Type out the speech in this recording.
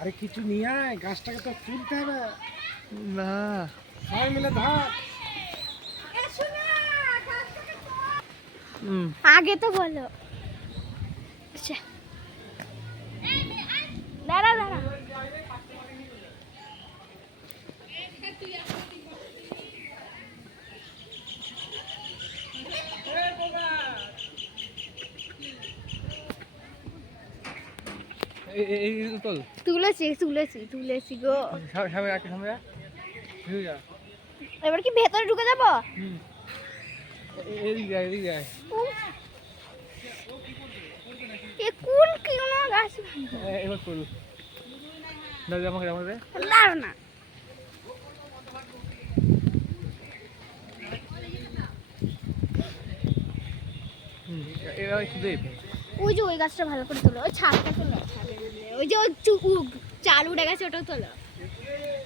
আরে কিছু নিয়ে আয়, গাছটাকে তো তুলতে হবে না। সবাই মিলে ধর। আগে তো বলো। দাঁড়া দাঁড়া। তুলেছি তুলেছি তুলেছি গো। এবার কি ভেতরে ঢুকে যাবো? কুল কি কোনো গাছ দাঁড়ো না। ওই যে ওই গাছটা ভালো করে তোলো, ওই ছাদটা তোলো, ওই যে ওই চালু উঠে গেছে ওটাও তোলো।